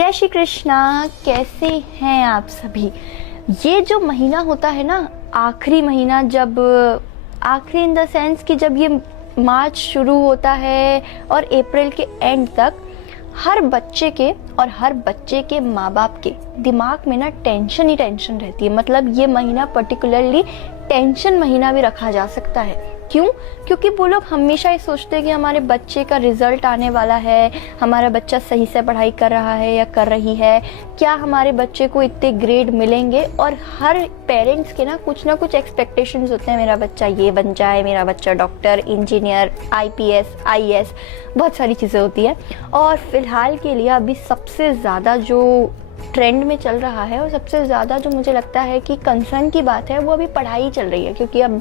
जय श्री कृष्णा। कैसे हैं आप सभी। ये जो महीना होता है ना, आखिरी महीना, जब आखिरी इन द सेंस कि जब ये मार्च शुरू होता है और अप्रैल के एंड तक, हर बच्चे के और हर बच्चे के माँ बाप के दिमाग में ना टेंशन ही टेंशन रहती है। मतलब ये महीना पर्टिकुलरली टेंशन महीना भी रखा जा सकता है। क्यों? क्योंकि वो लोग हमेशा ये सोचते हैं कि हमारे बच्चे का रिजल्ट आने वाला है, हमारा बच्चा सही से पढ़ाई कर रहा है या कर रही है, क्या हमारे बच्चे को इतने ग्रेड मिलेंगे। और हर पेरेंट्स के ना कुछ एक्सपेक्टेशंस होते हैं, मेरा बच्चा ये बन जाए, मेरा बच्चा डॉक्टर, इंजीनियर, आईपीएस, आईएएस, बहुत सारी चीज़ें होती है। और फिलहाल के लिए अभी सबसे ज़्यादा जो ट्रेंड में चल रहा है और सबसे ज़्यादा जो मुझे लगता है कि कंसर्न की बात है, वो अभी पढ़ाई चल रही है। क्योंकि अब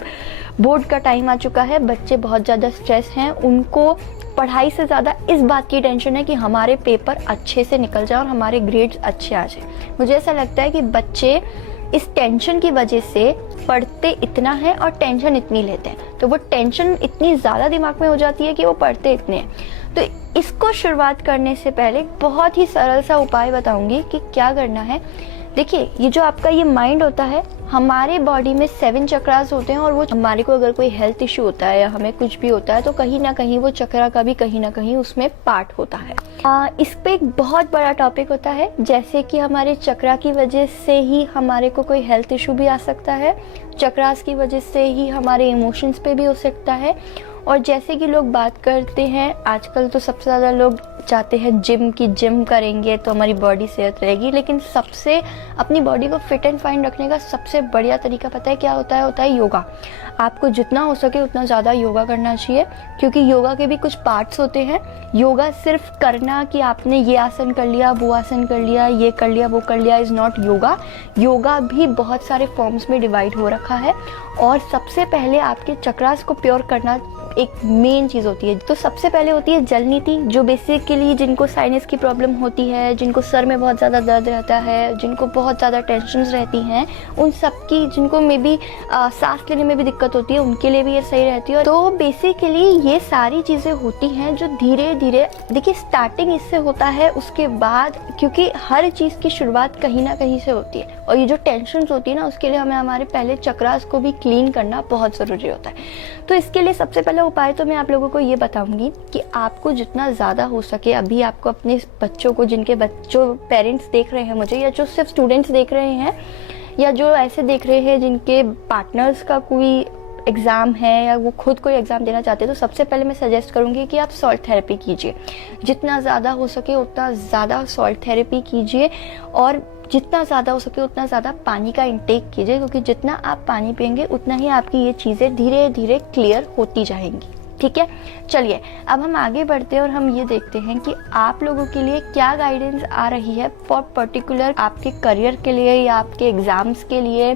बोर्ड का टाइम आ चुका है, बच्चे बहुत ज़्यादा स्ट्रेस हैं, उनको पढ़ाई से ज़्यादा इस बात की टेंशन है कि हमारे पेपर अच्छे से निकल जाए और हमारे ग्रेड्स अच्छे आ जाए। मुझे ऐसा लगता है कि बच्चे इस टेंशन की वजह से पढ़ते इतना है और टेंशन इतनी लेते हैं, तो वो टेंशन इतनी ज़्यादा दिमाग में हो जाती है कि वो पढ़ते इतने हैं। तो इसको शुरुआत करने से पहले बहुत ही सरल सा उपाय बताऊंगी कि क्या करना है। देखिए, ये जो आपका ये माइंड होता है, हमारे बॉडी में 7 चक्रास होते हैं और वो हमारे को अगर कोई हेल्थ इशू होता है या हमें कुछ भी होता है तो कहीं ना कहीं वो चक्रा का भी कहीं ना कहीं उसमें पार्ट होता है। इस पे एक बहुत बड़ा टॉपिक होता है, जैसे कि हमारे चक्रा की वजह से ही हमारे को कोई हेल्थ इशू भी आ सकता है, चक्रास की वजह से ही हमारे इमोशंस पे भी हो सकता है। और जैसे कि लोग बात करते हैं, आजकल तो सबसे ज़्यादा लोग चाहते हैं जिम करेंगे तो हमारी बॉडी सेहत रहेगी। लेकिन सबसे अपनी बॉडी को फिट एंड फाइन रखने का सबसे बढ़िया तरीका पता है क्या होता है? होता है योगा। आपको जितना हो सके उतना ज़्यादा योगा करना चाहिए, क्योंकि योगा के भी कुछ पार्ट्स होते हैं। योगा सिर्फ करना कि आपने ये आसन कर लिया, वो आसन कर लिया, ये कर लिया, वो कर लिया, इज़ नॉट योगा। योगा भी बहुत सारे फॉर्म्स में डिवाइड हो रखा है। और सबसे पहले आपके चक्रास को प्योर करना एक मेन चीज़ होती है। तो सबसे पहले होती है जल नीति, जो बेसिकली जिनको साइनस की प्रॉब्लम होती है, जिनको सर में बहुत ज़्यादा दर्द रहता है, जिनको बहुत ज़्यादा टेंशन्स रहती हैं, उन सब की, जिनको मे बी सांस लेने में भी दिक्कत होती है, उनके लिए भी ये सही रहती है। तो बेसिकली ये सारी चीज़ें होती हैं जो धीरे धीरे, देखिए स्टार्टिंग इससे होता है, उसके बाद, क्योंकि हर चीज़ की शुरुआत कहीं ना कहीं से होती है। और ये जो टेंशन्स होती है ना, उसके लिए हमें हमारे पहले चक्रास को भी क्लीन करना बहुत ज़रूरी होता है। तो इसके लिए सबसे पहले उपाय तो मैं आप लोगों को ये बताऊंगी कि आपको जितना ज़्यादा हो सके, अभी आपको अपने बच्चों को, जिनके बच्चों पेरेंट्स देख रहे हैं मुझे, या जो सिर्फ स्टूडेंट्स देख रहे हैं, या जो ऐसे देख रहे हैं जिनके पार्टनर्स का कोई एग्ज़ाम है या वो खुद कोई एग्ज़ाम देना चाहते हैं, तो सबसे पहले मैं सजेस्ट करूंगी कि आप सॉल्ट थेरेपी कीजिए। जितना ज़्यादा हो सके उतना ज़्यादा सॉल्ट थेरेपी कीजिए, और जितना ज़्यादा हो सके उतना ज़्यादा पानी का इंटेक कीजिए, क्योंकि जितना आप पानी पिएंगे उतना ही आपकी ये चीज़ें धीरे धीरे क्लियर होती जाएंगी। ठीक है, चलिए अब हम आगे बढ़ते हैं और हम ये देखते हैं कि आप लोगों के लिए क्या गाइडेंस आ रही है फॉर पर्टिकुलर आपके करियर के लिए, या आपके एग्ज़ाम्स के लिए,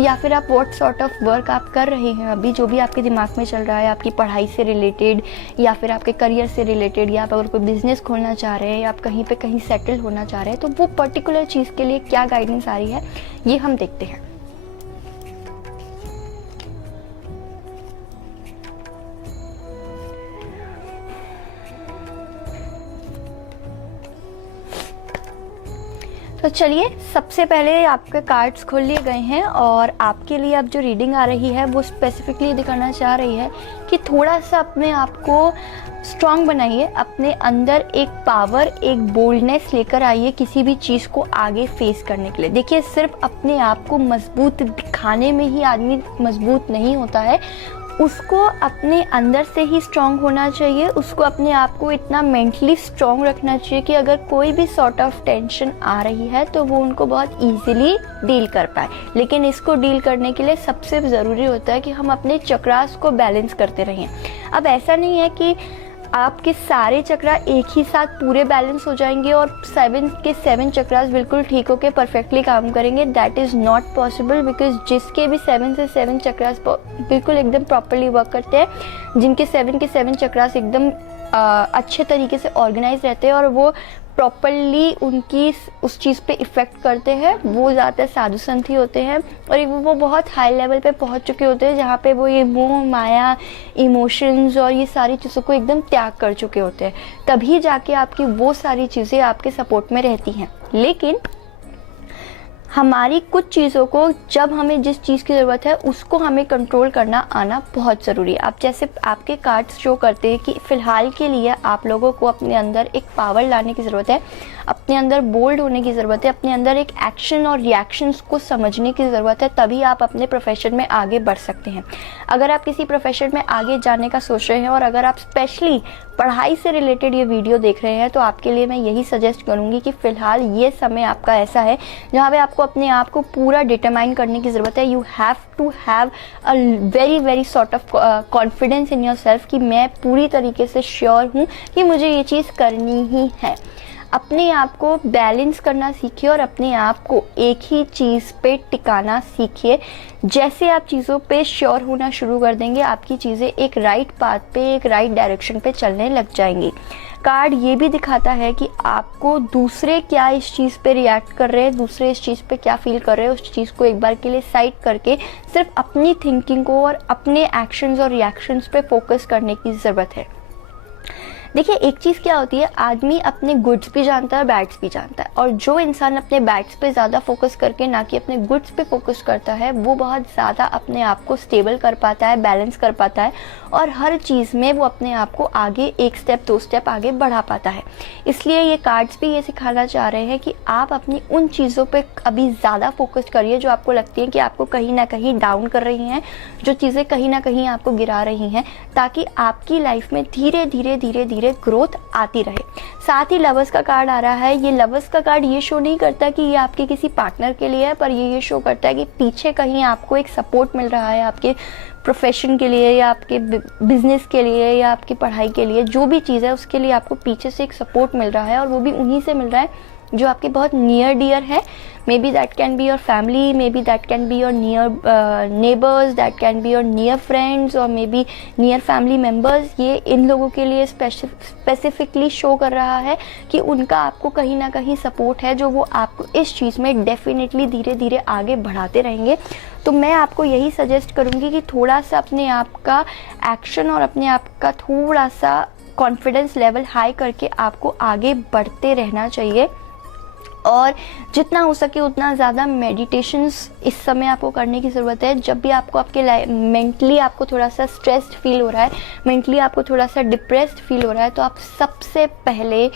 या फिर आप व्हाट सॉर्ट ऑफ वर्क आप कर रहे हैं अभी, जो भी आपके दिमाग में चल रहा है, आपकी पढ़ाई से रिलेटेड या फिर आपके करियर से रिलेटेड, या आप अगर कोई बिजनेस खोलना चाह रहे हैं या आप कहीं पे कहीं सेटल होना चाह रहे हैं, तो वो पर्टिकुलर चीज़ के लिए क्या गाइडेंस आ रही है ये हम देखते हैं। तो चलिए, सबसे पहले आपके कार्ड्स खोल लिए गए हैं और आपके लिए अब जो रीडिंग आ रही है वो स्पेसिफिकली दिखाना चाह रही है कि थोड़ा सा अपने आप को स्ट्रांग बनाइए, अपने अंदर एक पावर, एक बोल्डनेस लेकर आइए किसी भी चीज़ को आगे फेस करने के लिए। देखिए, सिर्फ अपने आप को मजबूत दिखाने में ही आदमी मजबूत नहीं होता है, उसको अपने अंदर से ही स्ट्रांग होना चाहिए। उसको अपने आप को इतना मेंटली स्ट्रांग रखना चाहिए कि अगर कोई भी सॉर्ट ऑफ टेंशन आ रही है तो वो उनको बहुत इजीली डील कर पाए। लेकिन इसको डील करने के लिए सबसे ज़रूरी होता है कि हम अपने चक्रास को बैलेंस करते रहें। अब ऐसा नहीं है कि आपके सारे चक्रा एक ही साथ पूरे बैलेंस हो जाएंगे और 7 के 7 चक्रास बिल्कुल ठीक होके परफेक्टली काम करेंगे। That is not possible, because जिसके भी 7 से 7 चक्रास बिल्कुल एकदम प्रॉपरली वर्क करते हैं, जिनके 7 के 7 चक्रास एकदम अच्छे तरीके से ऑर्गेनाइज रहते हैं और वो प्रॉपरली उनकी उस चीज़ पे इफ़ेक्ट करते हैं वो ज़्यादातर साधु संत ही होते हैं, और वो बहुत हाई लेवल पे पहुंच चुके होते हैं जहाँ पे वो ये मोह माया, इमोशंस और ये सारी चीज़ों को एकदम त्याग कर चुके होते हैं। तभी जाके आपकी वो सारी चीज़ें आपके सपोर्ट में रहती हैं। लेकिन हमारी कुछ चीज़ों को, जब हमें जिस चीज़ की ज़रूरत है उसको हमें कंट्रोल करना आना बहुत ज़रूरी है। आप जैसे आपके कार्ड्स शो करते हैं कि फ़िलहाल के लिए आप लोगों को अपने अंदर एक पावर लाने की ज़रूरत है, अपने अंदर बोल्ड होने की ज़रूरत है, अपने अंदर एक एक्शन और रिएक्शंस को समझने की ज़रूरत है, तभी आप अपने प्रोफेशन में आगे बढ़ सकते हैं। अगर आप किसी प्रोफेशन में आगे जाने का सोच रहे हैं और अगर आप स्पेशली पढ़ाई से रिलेटेड ये वीडियो देख रहे हैं, तो आपके लिए मैं यही सजेस्ट करूँगी कि फ़िलहाल ये समय आपका ऐसा है जहाँ पे आपको अपने आप को पूरा डिटरमाइन करने की ज़रूरत है। You have to have a very sort of confidence in your self कि मैं पूरी तरीके से श्योर हूँ कि मुझे ये चीज़ करनी ही है। अपने आप को बैलेंस करना सीखिए और अपने आप को एक ही चीज़ पे टिकाना सीखिए। जैसे आप चीज़ों पे श्योर होना शुरू कर देंगे, आपकी चीज़ें एक राइट पाथ पे, एक राइट डायरेक्शन पे चलने लग जाएंगी। कार्ड ये भी दिखाता है कि आपको दूसरे क्या इस चीज़ पे रिएक्ट कर रहे हैं, दूसरे इस चीज़ पे क्या फील कर रहे हैं, उस चीज़ को एक बार के लिए साइड करके सिर्फ अपनी थिंकिंग को और अपने एक्शंस और रिएक्शंस पे फोकस करने की ज़रूरत है। देखिए, एक चीज़ क्या होती है, आदमी अपने गुड्स भी जानता है, बैड्स भी जानता है, और जो इंसान अपने बैड्स पे ज़्यादा फोकस करके ना कि अपने गुड्स पे फोकस करता है, वो बहुत ज़्यादा अपने आप को स्टेबल कर पाता है, बैलेंस कर पाता है, और हर चीज़ में वो अपने आप को आगे एक स्टेप 2 स्टेप आगे बढ़ा पाता है। इसलिए ये कार्ड्स भी ये सिखाना चाह रहे हैं कि आप अपनी उन चीज़ों पे अभी ज़्यादा फोकस करिए जो आपको लगती है कि आपको कहीं ना कहीं डाउन कर रही हैं, जो चीज़ें कहीं ना कहीं आपको गिरा रही हैं, ताकि आपकी लाइफ में धीरे धीरे ग्रोथ आती रहे। साथ ही लवर्स का कार्ड आ रहा है। ये लवर्स का कार्ड ये शो नहीं करता कि ये आपके किसी पार्टनर के लिए है, पर ये शो करता है कि पीछे कहीं आपको एक सपोर्ट मिल रहा है आपके प्रोफेशन के लिए, या आपके बिजनेस के लिए, या आपकी पढ़ाई के लिए, जो भी चीज़ है उसके लिए आपको पीछे से एक सपोर्ट मिल रहा है, और वो भी उन्हीं से मिल रहा है जो आपके बहुत नियर डियर है। May be that can be your family, may be that can be your near neighbours, that can be your near friends, और may be near family members. ये इन लोगों के लिए स्पेसिफिकली शो कर रहा है कि उनका आपको कहीं ना कहीं सपोर्ट है, जो वो आपको इस चीज़ में डेफिनेटली धीरे धीरे आगे बढ़ाते रहेंगे। तो मैं आपको यही सजेस्ट करूँगी कि थोड़ा सा अपने आप का एक्शन और अपने आप का थोड़ा सा कॉन्फिडेंस लेवल हाई करके आपको आगे बढ़ते रहना चाहिए, और जितना हो सके उतना ज़्यादा मेडिटेशंस इस समय आपको करने की ज़रूरत है। जब भी आपको आपके मेंटली आपको थोड़ा सा स्ट्रेस्ड फील हो रहा है, मेंटली आपको थोड़ा सा डिप्रेस्ड फील हो रहा है, तो आप सबसे पहले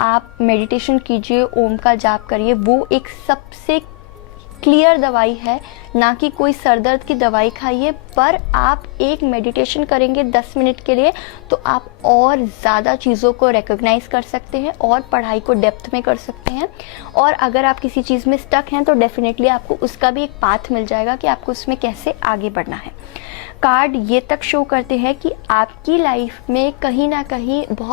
आप मेडिटेशन कीजिए, ओम का जाप करिए। वो एक सबसे क्लियर दवाई है, ना कि कोई सर दर्द की दवाई खाइए, पर आप एक मेडिटेशन करेंगे 10 मिनट के लिए तो आप और ज़्यादा चीज़ों को रिकॉग्नाइज कर सकते हैं और पढ़ाई को डेप्थ में कर सकते हैं। और अगर आप किसी चीज़ में स्टक हैं तो डेफिनेटली आपको उसका भी एक पाथ मिल जाएगा कि आपको उसमें कैसे आगे बढ़ना है। कार्ड ये तक शो करते हैं कि आपकी लाइफ में कहीं ना कहीं बहुत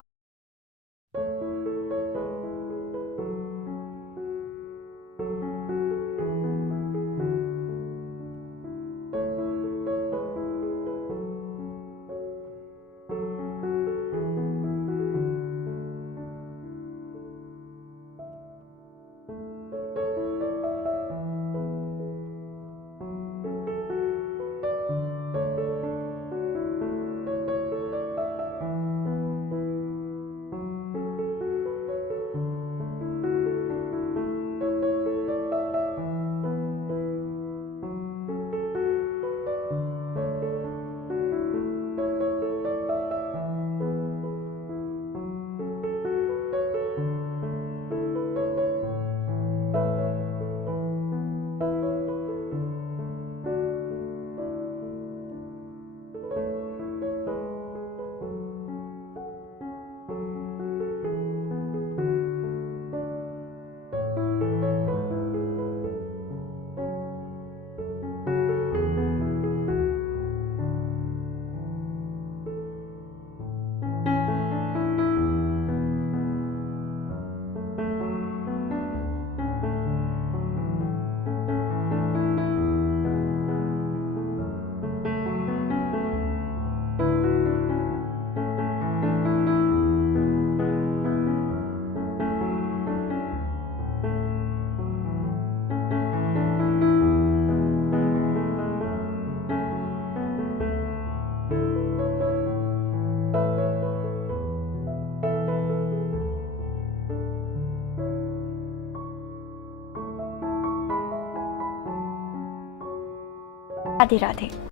राधे राधे।